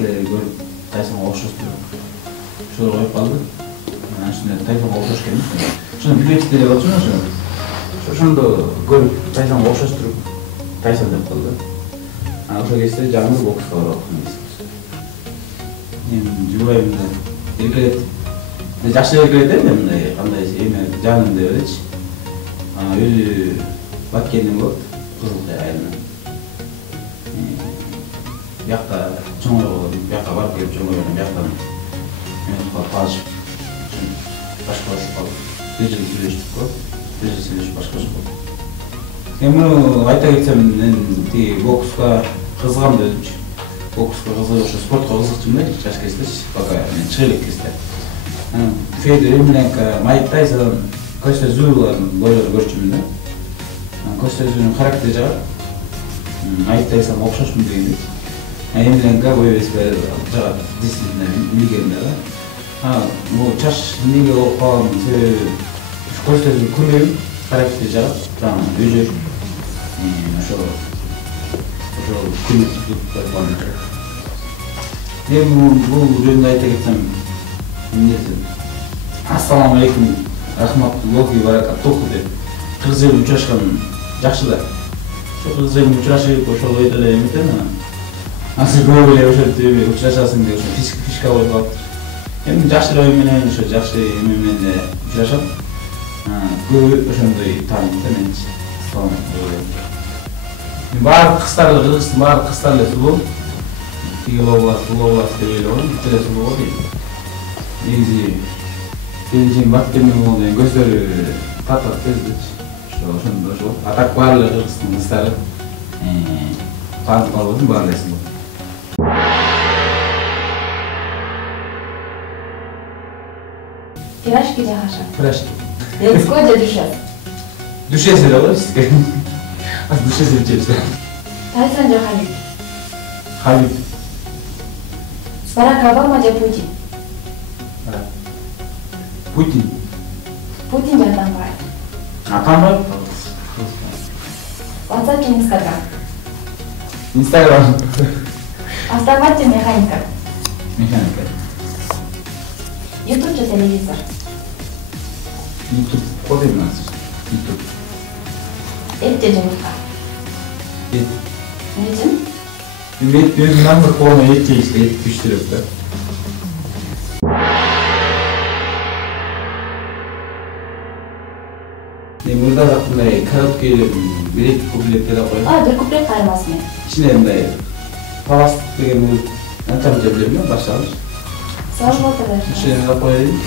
айкелери көрүп Тайсонго окшоштур. Ошол коюп калды. Анан ушундай Тайсонго окшош экен. Ошону билебиз деле болчу ошо. Ошондо көрүп Тайсонго окшоштуруп Тайсон деп калды. Анан ошол кезде жаңы бокска барып эми жубайым да эркелет. Жакшы эркелет эми мындай кандай эме жаным деп элечи. Өзү баткенден болот, Кызылкая айылынан. Бияқта чоңойгон, бияққа барып келип чоңойгон, бияқтан мен калышып, башкалашып калып, бир жыл сүйлөштүк го, бир жыл сүйлөшүп башкалашып калдык. Эми айта кетсем, мен тиги бокска кызыгам да өзүмчү. Бокска кызыгып, ошо спортко кызыкчумун да, жаш кездечи, пока мен чыга элек кезде. Федор Эмельяненко, Майк Тайсон, Костя Зуевлардын бойлорун көрчүмүн да. Костя Зуевдун характери жагат. Майк Тайсонго окшошмун дегенде. Эмельяненко бойбеспе жагат, действительно билген да. Бул чаш эмнеге болуп калганын себеби Костя Зуев көрбөйм, характери жагат. Өзү ошо күнүлүк кылган. Эми бул жөнүндө айта кетсем, ассаламу алейкум, рахматуллахи ва баракатуху деп кыргыз элине учурашкан жакшы да. Ошо кыргыз элине учурашып, ошол ойдо эле эметем. Азыр көп эле ошентип учурашасың деп фишка болуп калыптыр. Эми жакшы ой менен, ошо жакшы эме менен учурашат. Көбү ошондой тааныйт да менчи. Баардык кыздар эле Кыргыздын баардык кыздар эле сулуу. Тиги болбас деп ойлогом, бүт эле сулуу го дейт. Негизи келинчегим баткенден болгондон кийин көздөрү татат көздөчү. Ошондо ошол. А так баары эле Кыргыздын кыздары таанып калбадым, баары эле сулуу. Пирожки жахаша. Пирожки. Детской же душес. Душес эле го сизге. Душес эле жеп. Тайсон же Хабиб. Хабиб. Барак Обама же Путин. Путин. Путин же Атамбаев. Атамбаев? WhatsApp же Инстаграм. Инстаграм. Автомат же механика. Механика. YouTube же телевизор. YouTube. Код эмес. YouTube. Эт же жумурка. Эт. Эмне үчүн? Мен өзүм намыр колуна эт жейишке эт күчтүрөт да. Мында да мындай короткий бир-эки куплеттер коюп. Бир куплет кайрылмасын мен. Ичине мындай палас деген анча билем башлагыч. Сабыр отур. Ичине да коюйын.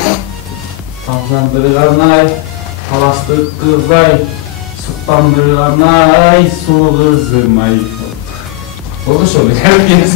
Тамсандырганай, паласты кызай, суктандырганай, суу кызым ай. Болду ошол, келиңиз.